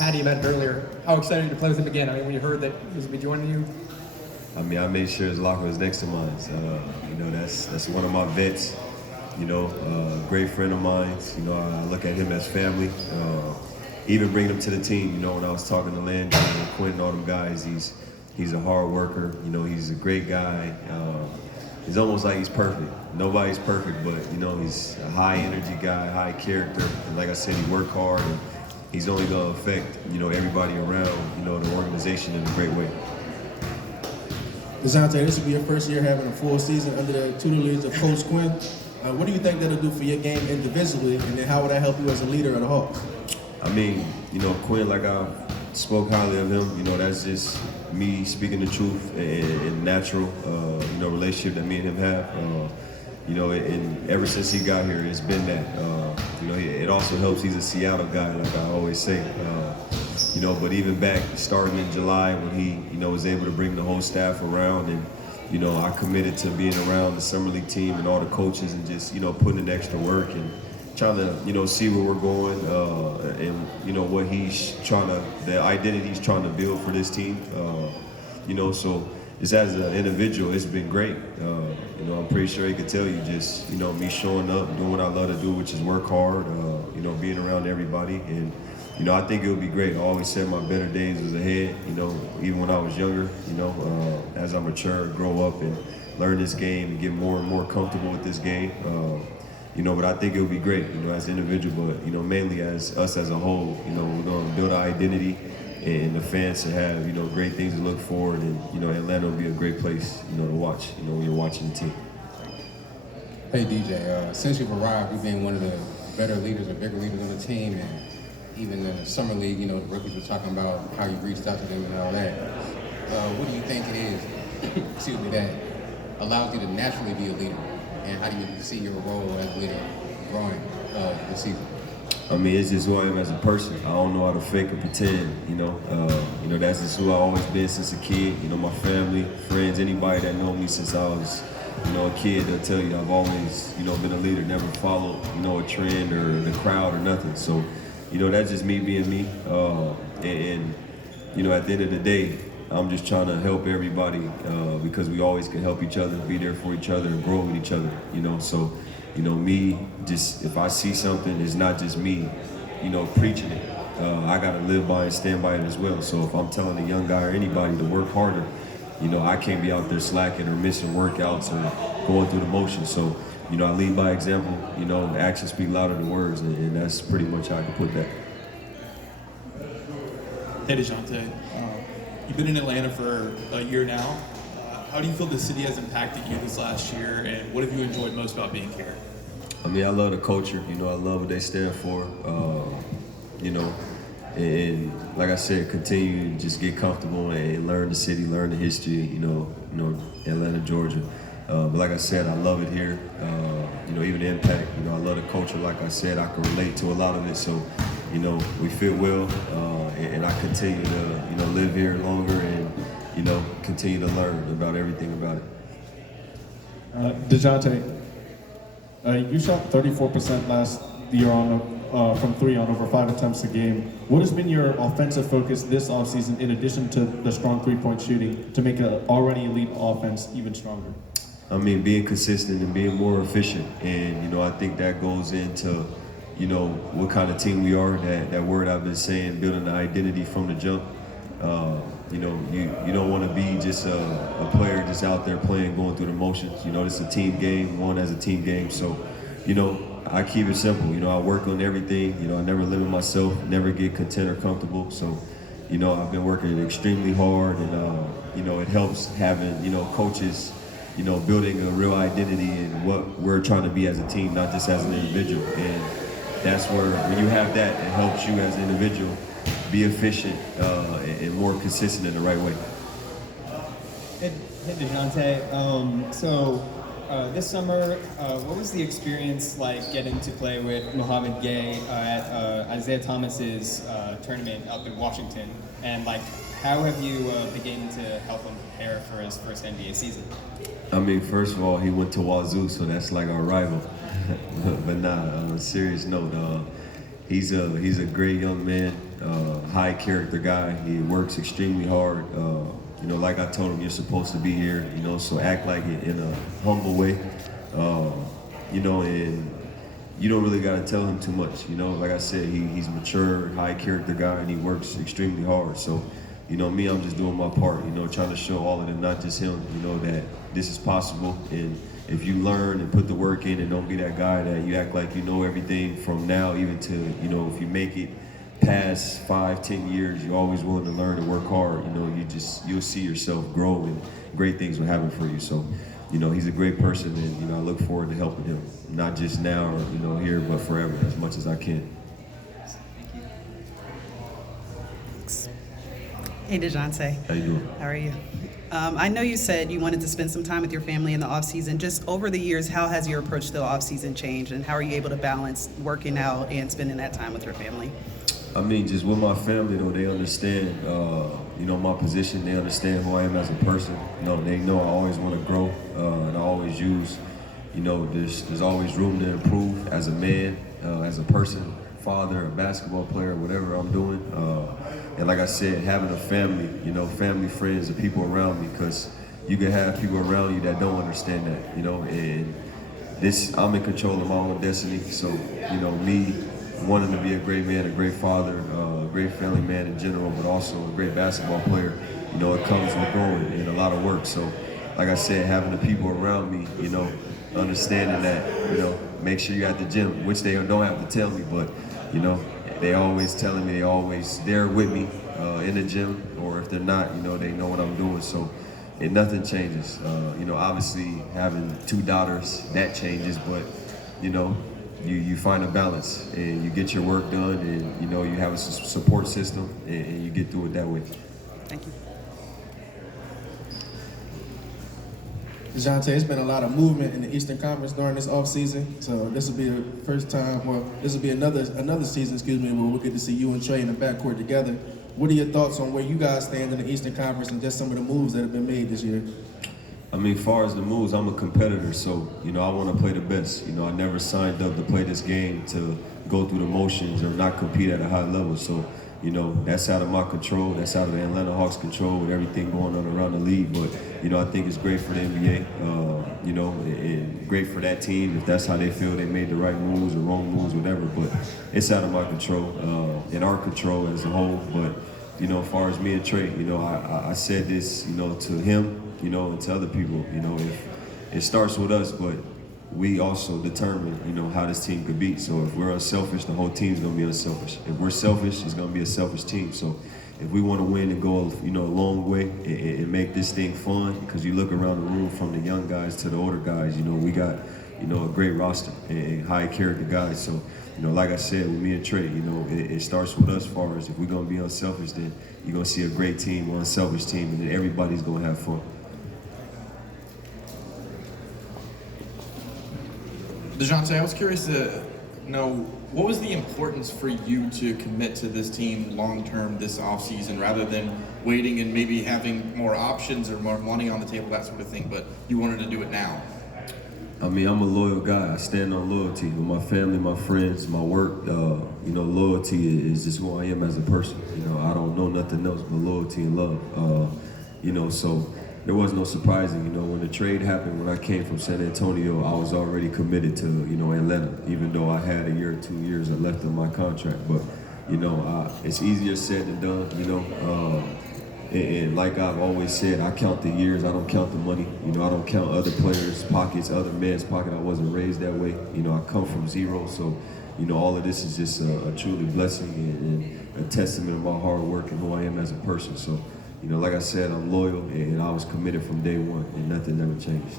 Patty you mentioned earlier. How excited are you to play with him again? I mean, when you heard that he was going to be joining you? I mean, I made sure his locker was next to mine. You know, that's one of my vets. You know, great friend of mine. You know, I look at him as family. Even bringing him to the team. You know, when I was talking to Landry and Quinn, all them guys, he's a hard worker. You know, he's a great guy. It's almost like he's perfect. Nobody's perfect, but you know, he's a high energy guy, high character. And like I said, he worked hard, and he's only gonna affect, you know, everybody around, you know, the organization in a great way. Dejounte, this will be your first year having a full season under the tutelage of Coach Quinn. What do you think that'll do for your game individually, and then how would that help you as a leader of the Hawks? I mean, you know, Quinn, like I spoke highly of him, you know, that's just me speaking the truth and natural, you know, relationship that me and him have. You know, and ever since he got here, it's been that. You know, it also helps he's a Seattle guy, like I always say. You know, but even back starting in July when he, you know, was able to bring the whole staff around, and, you know, I committed to being around the summer league team and all the coaches and just, you know, putting in extra work and trying to, you know, see where we're going and, you know, what he's trying to, the identity he's trying to build for this team. You know, so just as an individual, it's been great. You know, I'm pretty sure he could tell you just, you know, me showing up, doing what I love to do, which is work hard, you know, being around everybody. And, you know, I think it would be great. I always said my better days was ahead, you know, even when I was younger, you know, as I mature, grow up and learn this game and get more and more comfortable with this game. You know, but I think it would be great, you know, as an individual, but, you know, mainly as us as a whole, you know, we're going to build our identity and the fans to have, you know, great things to look forward, and, you know, Atlanta will be a great place, you know, to watch, you know, when you're watching the team. Hey, DJ, since you've arrived, you've been one of the better leaders or bigger leaders on the team, and even in the summer league, you know, the rookies were talking about how you reached out to them and all that. What do you think it is, excuse me, that allows you to naturally be a leader? And how do you see your role as a leader growing this season? I mean, it's just who I am as a person. I don't know how to fake or pretend, you know. You know, that's just who I've always been since a kid. You know, my family, friends, anybody that know me since I was, you know, a kid, they'll tell you I've always, you know, been a leader, never followed, you know, a trend or the crowd or nothing. So, you know, that's just me being me. And, you know, at the end of the day, I'm just trying to help everybody because we always can help each other, be there for each other, and grow with each other, you know. So, you know, me, just if I see something, it's not just me, you know, preaching it. I got to live by it and stand by it as well. So if I'm telling a young guy or anybody to work harder, you know, I can't be out there slacking or missing workouts or going through the motions. So, you know, I lead by example. You know, actions speak louder than words, and that's pretty much how I can put that. Hey, Dejounte. You've been in Atlanta for a year now. How do you feel the city has impacted you this last year, and what have you enjoyed most about being here? I mean, I love the culture. You know, I love what they stand for. You know, and like I said, continue to just get comfortable and learn the city, learn the history. You know, Atlanta, Georgia. But like I said, I love it here. You know, even the impact. You know, I love the culture. Like I said, I can relate to a lot of it. So, you know, we fit well, and I continue to, you know, live here longer and, you know, continue to learn about everything about it. Dejounte, you shot 34% last year from three on over 5 attempts a game. What has been your offensive focus this offseason in addition to the strong three-point shooting to make an already elite offense even stronger? I mean, being consistent and being more efficient. And, you know, I think that goes into, you know, what kind of team we are. That word I've been saying, building the identity from the jump. You know, you don't want to be just a player just out there playing, going through the motions. You know, it's a team game, one as a team game. So, you know, I keep it simple. You know, I work on everything. You know, I never limit myself, never get content or comfortable. So, you know, I've been working extremely hard, and, you know, it helps having, you know, coaches, you know, building a real identity in what we're trying to be as a team, not just as an individual. And that's where, when you have that, it helps you as an individual be efficient and more consistent in the right way. Hey Dejounte, so this summer, what was the experience like getting to play with Mohamed Gay at Isaiah Thomas's tournament up in Washington? And like, how have you begun to help him prepare for his first NBA season? I mean, first of all, he went to Wazoo, so that's like our rival. But nah, on a serious note, he's a great young man. high character guy. He works extremely hard. You know, like I told him, you're supposed to be here, you know, so act like it in a humble way. You know, and you don't really got to tell him too much. You know, like I said, he's mature, high character guy, and he works extremely hard. So, you know, me, I'm just doing my part, you know, trying to show all of them, not just him, you know, that this is possible. And if you learn and put the work in and don't be that guy that you act like you know everything from now even to, you know, if you make it past 5-10 years, you're always willing to learn and work hard, you know, you'll see yourself grow and great things will happen for you. So, you know, he's a great person, and, you know, I look forward to helping him, not just now or, you know, here, but forever, as much as I can. Hey, Dejounte. How you doing? How are you? I know you said you wanted to spend some time with your family in the off season. Just over the years, how has your approach to the off season changed, and how are you able to balance working out and spending that time with your family? I mean, just with my family, though, they understand, you know, my position. They understand who I am as a person. You know, they know I always want to grow, and I always use, you know, there's always room to improve as a man, as a person, father, a basketball player, whatever I'm doing. And like I said, having a family, you know, family, friends, and people around me, because you can have people around you that don't understand that, you know, and I'm in control of my own destiny. So, you know, me wanting to be a great man, a great father, a great family man in general, but also a great basketball player, you know, it comes with growing and a lot of work. So, like I said, having the people around me, you know, understanding that, you know, make sure you're at the gym, which they don't have to tell me, but, you know, they always telling me, they always there with me in the gym, or if they're not, you know, they know what I'm doing. So, and nothing changes. You know, obviously having 2 daughters, that changes, but, you know, you find a balance and you get your work done, and, you know, you have a support system, and you get through it that way. Thank you. Dejounte, it's been a lot of movement in the Eastern Conference during this offseason, so this will be the first time, well, this will be another season, where we'll get to see you and Trey in the backcourt together. What are your thoughts on where you guys stand in the Eastern Conference and just some of the moves that have been made this year? I mean, as far as the moves, I'm a competitor, so, you know, I want to play the best. You know, I never signed up to play this game to go through the motions or not compete at a high level. So, you know, that's out of my control. That's out of the Atlanta Hawks' control with everything going on around the league. But, you know, I think it's great for the NBA, you know, and great for that team if that's how they feel they made the right moves or wrong moves, whatever. But it's out of my control, in our control as a whole. But, you know, as far as me and Trey, you know, I said this, you know, to him, you know, and to other people, you know, if it starts with us, but we also determine, you know, how this team could be. So if we're unselfish, the whole team's gonna be unselfish. If we're selfish, it's gonna be a selfish team. So if we want to win and go, you know, a long way and make this thing fun, because you look around the room from the young guys to the older guys, you know, we got, you know, a great roster and high character guys. So, you know, like I said, with me and Trey, you know, it starts with us as far as if we're gonna be unselfish, then you're gonna see a great team, an unselfish team, and then everybody's gonna have fun. Dejounte, I was curious to know, what was the importance for you to commit to this team long-term this offseason rather than waiting and maybe having more options or more money on the table, that sort of thing, but you wanted to do it now? I mean, I'm a loyal guy. I stand on loyalty with my family, my friends, my work. You know, loyalty is just who I am as a person. You know, I don't know nothing else but loyalty and love. You know, so there was no surprising. You know, when the trade happened, when I came from San Antonio, I was already committed to, you know, Atlanta, even though I had a year or 2 years left on my contract. But, you know, it's easier said than done, you know. And like I've always said, I count the years, I don't count the money. You know, I don't count other players' pockets, other men's pocket. I wasn't raised that way. You know, I come from zero. So, you know, all of this is just a truly blessing and a testament of my hard work and who I am as a person. So, you know, like I said, I'm loyal and I was committed from day one, and nothing ever changed.